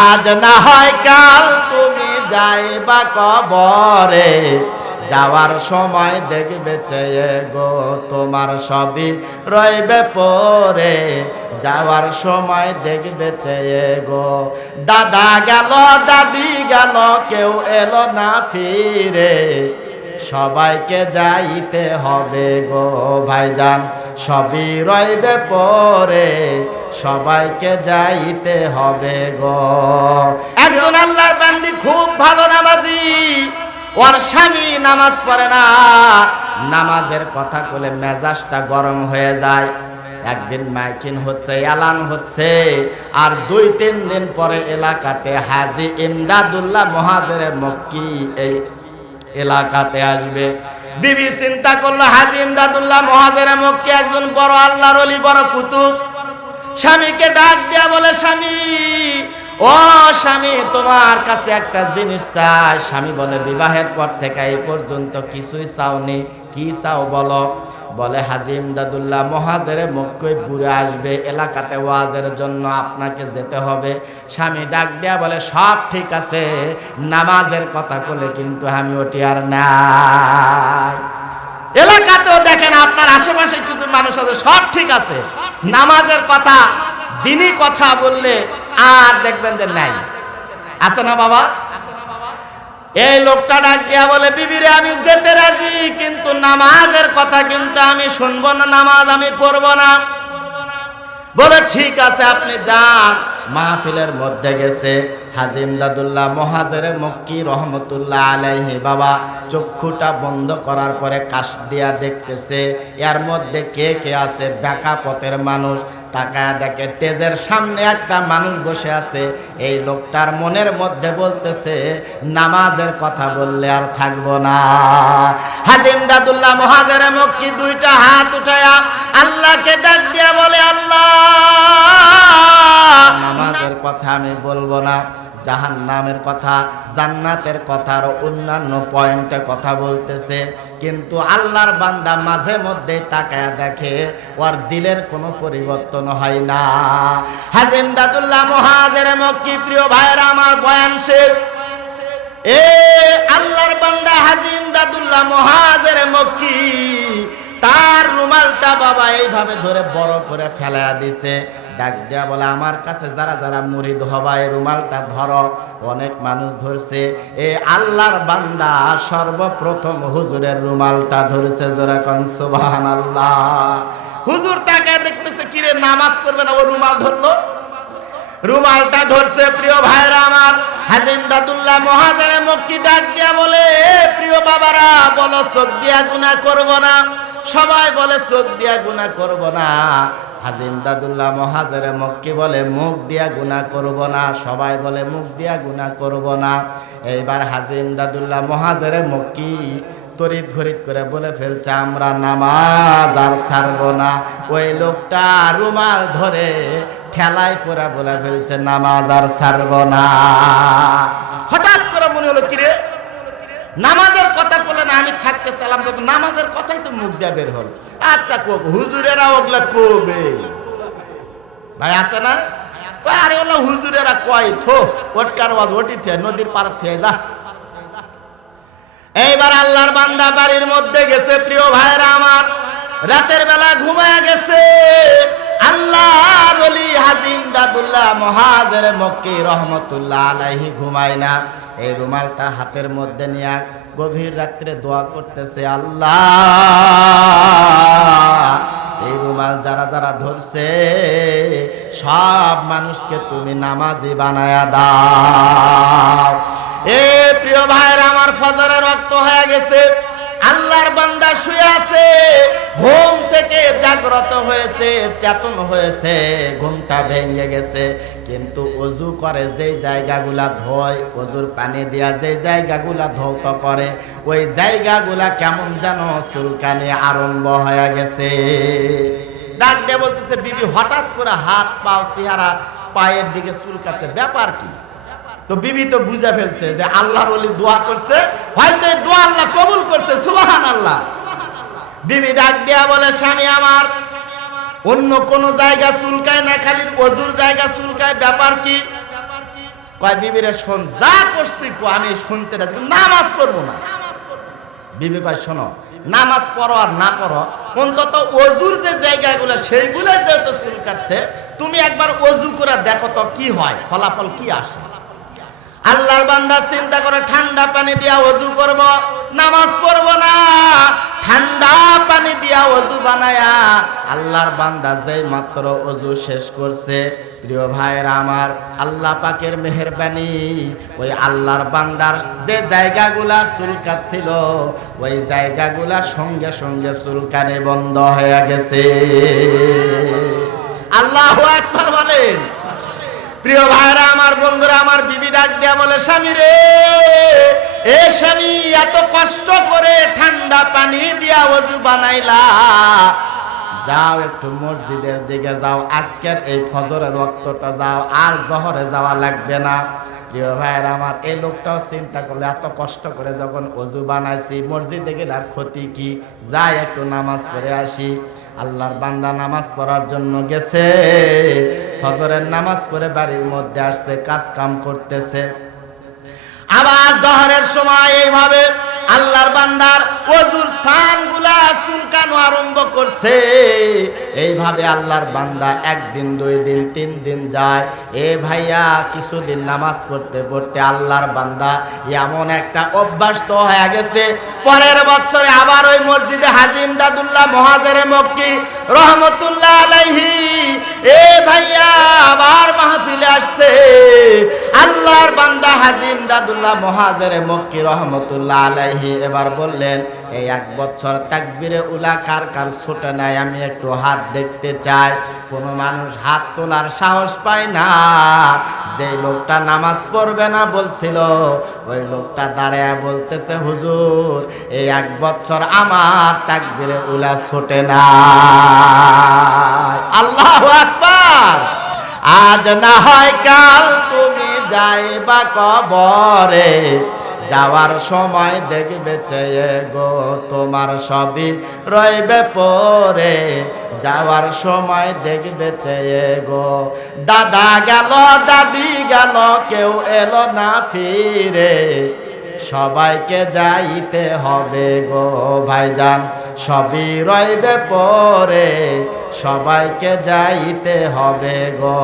আজ না হয় কাল তুমি যাইবা কবরে। যাওয়ার সময় দেখবে চেয়ে গো, তোমার সবই রইবে পরে। যাওয়ার সময় দেখবে চেয়ে গো, দাদা গেল, দাদি গেল, কেউ এলো না ফিরে। সবাইকে যাইতে হবে গো ভাইজান। সবই রইবে পরে, সবাইকে যাইতে হবে গো। একজন আল্লাহর বান্দি খুব ভালো নামাজি, ওর স্বামী নামাজ পড়ে না। নামাজের কথা বলে মেজাজটা গরম হয়ে যায়। একদিন মাইকিন হচ্ছে, এলান হচ্ছে, আর দুই তিন দিন পরে এলাকাতে হাজি ইমদাদুল্লাহ মহাজের মক্কি এই এলাকাতে আসবে। বিবি চিন্তা করল হাজি ইমদাদুল্লাহ মহাজের মক্কি একজন বড় আল্লাহর অলি, বড় কুতুব। স্বামীকে ডাক দিয়া বলে, স্বামী, ও স্বামী, তোমার কাছে একটা জিনিস চাই। স্বামী বলে, বিবাহের পর থেকে এই পর্যন্ত কিছুই চাওনি। কি চাও বলো? বলে, হাজিম দাদুল্লাহ, মহাজেরে মক্কই বুড়ে আসবে, এলাকাতে ওয়াজের জন্য আপনাকে যেতে হবে। স্বামী ডাক দেয়া বলে, সব ঠিক আছে, নামাজের কথা বলে কিন্তু আমি ওটি আর নাই। এলাকাতেও দেখেন আপনার আশেপাশে কিছু মানুষ আছে, সব ঠিক আছে, নামাজের কথা, দিনই কথা বললে আর দেখবেন যে নাই। আছে না বাবা? এই লোকটা ডাক দিয়া বলে, বিবিরে, আমি যেতে রাজি, কিন্তু নামাজের কথা কিন্তু আমি শুনব না, নামাজ আমি পড়ব না। বলে, ঠিক আছে, আপনি যান। মাহফিলের মধ্যে গেছে হাজিম দাদুল্লাহ মহাজের মক্কি রহমতুল্লাহ আলাইহি বাবা। চক্ষুটা বন্ধ করার পরে কাশ দিয়া দেখতেছে, এর মধ্যে কে কে আছে? বেকা পথের মানুষ। তাকায় দেখে টেজের সামনে একটা মানুষ বসে আছে। এই লোকটার মনের মধ্যে বলতেছে, নামাজের কথা বললে আর থাকব না। হাজিম দাদুল্লাহ মহাজের মক্কি দুইটা হাত উঠায়া আল্লাহকে ডাক দিয়া বলে, আল্লাহ! কথা আমি বলব না। জাহান নামের কথা, জান্নাতের কথা, আর অন্যান্য পয়েন্টে কথা বলতেছে। কিন্তু আল্লাহর বান্দা মাঝে মধ্যে তাকায়া দেখে, ওর দিলের কোনো পরিবর্তন হয় না। হাজিম দাদুল্লাহ মহাজের মক্কি প্রিয় ভাইয়েরা, আমার বয়ান শেষ। এ আল্লাহর বান্দা হাজিম দাদুল্লাহ মহাজের মক্কি, তার রুমালটা বাবা এইভাবে ধরে বড় করে ফেলা দিছে। ডাক দেয়া বলে, আমার কাছে যারা যারা মুরিদ হবা এই রুমালটা ধরো। অনেক মানুষ ধরছে, এ আল্লাহর বান্দা সর্বপ্রথম হুজুরের রুমালটা ধরেছে। জোরা কন সুবহান আল্লাহ হুজুর তাকে দেখতেছে, কিরে, নামাজ পড়বে না? ও রুমাল ধরলো। রুমালটা ধরছে, প্রিয় ভাইরা আমার। হাজিম দাদুল্লাহ মহাজারে মক্কি ডাক দিয়া বলে, "এ প্রিয় বাবারা, বলো চোখ দিয়া গুনাহ করব না? সবাই বলে, চোখ দিয়া গুনাহ করব না। হাজিম দাদুল্লাহ মহাজারে মক্কি বলে, মুখ দিয়া গুনাহ করব না। সবাই বলে, মুখ দিয়া গুনাহ করব না। এইবার হাজিম দাদুল্লাহ মহাজারে মক্কি তরিত ঘরিত করে বলে ফেলছে, আমরা নামাজ আর ছাড়বো না। ওই লোকটা রুমাল ধরে ঠেলায় পড়া বলে ফেলছে, নামাজ আর ছাড়বো না। হঠাৎ করে মনে হলো, কিরে নামাজের কথা বলে না, আমি থাকতে সালাম দেবো। নামাজের কথাই তো মুখ দিয়ে বের হল। আচ্ছা কোব? হুজুরেরা ওগুলা কবে? ভাই আছে না? আরে ওগুলা হুজুরেরা কয়, থো, ওটকার ওয়াজ, ওটি থে, নদীর পার থেকে যা। এইবার আল্লাহর বান্দা বাড়ির মধ্যে গেছে, প্রিয় ভাইরা আমার। রাতের বেলা ঘুমায় গেছে। আল্লাহর ওলি হাজিম দাদুল্লাহ মহাজের মক্কি রহমতুল্লাহ আলাইহি ঘুমায় না। এই রুমালটা হাতের মধ্যে নিয়ে গভীর রাত্রে দোয়া করতেছে, আল্লাহ! এই রুমাল যারা যারা ধরছে, সব মানুষকে তুমি নামাজি বানায়া দাও। এ প্রিয় ভাইয়ের, আমার ফজরের রক্ত হয়ে গেছে। আল্লাহর বান্দা শুয়ে আছে, ঘুম থেকে জাগ্রত হয়েছে, চেতন হয়েছে, ঘুমটা ভেঙে গেছে। কিন্তু অজু করে যে জায়গাগুলা ধোয়, অজুর পানি দিয়া যে জায়গাগুলা ধৌত করে, ওই জায়গাগুলা কেমন যেন চুলকানি আরম্ভ হয়ে গেছে। ডাক দিয়ে বলতেছে, বিবি, হঠাৎ করে হাত পাও, চেহারা পায়ের দিকে চুলকাচ্ছে, ব্যাপার কি? তো বিবি তো বুঝে ফেলছে যে আল্লাহর ওলি দোয়া করছে, হয়তো দোয়া আল্লাহ করছে সুবাহান আল্লাহ বিবি ডাক দেয়া বলে, স্বামী আমার, অন্য কোন জায়গা চুলকায় না, খালি অজুর জায়গা চুলকায়, ব্যাপার কি? কয় বিবিরে শোন, যা কষ্টি কো, আমি শুনতে কিন্তু নামাজ পড়ব না। বিবি কয়, শোনো, নামাজ পড়ো আর না পড়ো, অন্তত অজুর যে জায়গাগুলো সেইগুলো যেহেতু চুলকাচ্ছে, তুমি একবার অজু করে দেখো তো কি হয়, ফলাফল কি আসে? আল্লাহর বান্দা চিন্তা করে, ঠান্ডা পানি দিয়া অজু করব নামাজ পড়ব না। ঠান্ডা পানি দিয়া অজু বানায়া আল্লাহর বান্দা যেই মাত্র অজু শেষ করছে, প্রিয় ভাইয়েরা আমার, আল্লাহ পাকের মেহেরবানি, ওই আল্লাহর বান্দার যে জায়গাগুলা চুলকাত ছিল ওই জায়গাগুলা সঙ্গে সঙ্গে চুলকানি বন্ধ হয়ে গেছে। আল্লাহ একবার বলেন। প্রিয় ভাইরা আমার, বন্ধুরা আমার, বিবি ডাক দিয়া বলে, স্বামী রে, এ স্বামী এত কষ্ট করে ঠান্ডা পানি দিয়া অজু বানাইলা। যাও একটু মসজিদের দিকে যাও, আজকের এই ফজরের রক্তটা যাও, আর জহরে যাওয়া লাগবে না। প্রিয় ভাইয়ের আমার, এই লোকটাও চিন্তা করলে, এত কষ্ট করে যখন অজু বানাইছি, মসজিদে গেলে আর ক্ষতি কি? যাই, একটু নামাজ পড়ে আসি। আল্লাহর বান্দা নামাজ পড়ার জন্য গেছে। ফজরের নামাজ পড়ে বাড়ির মধ্যে আসছে, কাজ কাম করতেছে। জহরের সময় এইভাবে আল্লাহর বান্দার অজুর স্থানগুলা চুলকানো আরম্ভ করছে। এইভাবে আল্লাহর বান্দা একদিন, দুই দিন, তিন দিন যায়। এ ভাইয়া, কিছুদিন নামাজ পড়তে পড়তে আল্লাহর বান্দা এমন একটা অভ্যাস তো হয়ে গেছে। পরের বছরে আবার ওই মসজিদে হাজিম দাদুল্লাহ মহাজেরে মক্কি রহমতুল্লাহ আলাইহি। এ ভাইয়া, আবার মাহফিলে আসছে। আল্লাহর বান্দা হাজিম দাদুল্লাহ মহাজেরে মক্কি রহমতুল্লাহ আলাইহি এবার বললেন এই এক বছর তাকবিরে উলা কার কার ছোট নাই? আমি একটু হাত দেখতে চাই। কোনো মানুষ হাত তোলার সাহস পায় না। যে লোকটা নামাজ পড়বে না বলছিল, ওই লোকটা দাঁড়ায় বলতেছে, হুজুর, এই এক বছর আমার তাকবিরে উলা ছোটে না আল্লাহ আকবার। আজ না হয় কাল তুমি যাইবা কবরে। যাওয়ার সময় দেখবে চেয়ে গো, তোমার সবই রইবে পরে। যাওয়ার সময় দেখবে চেয়ে গো, দাদা গেল, দাদি গেল, কেউ এলো না ফিরে। সবাইকে যাইতে হবে গো ভাইজান, সবই রইবে পরে। সবাইকে যাইতে হবে গো।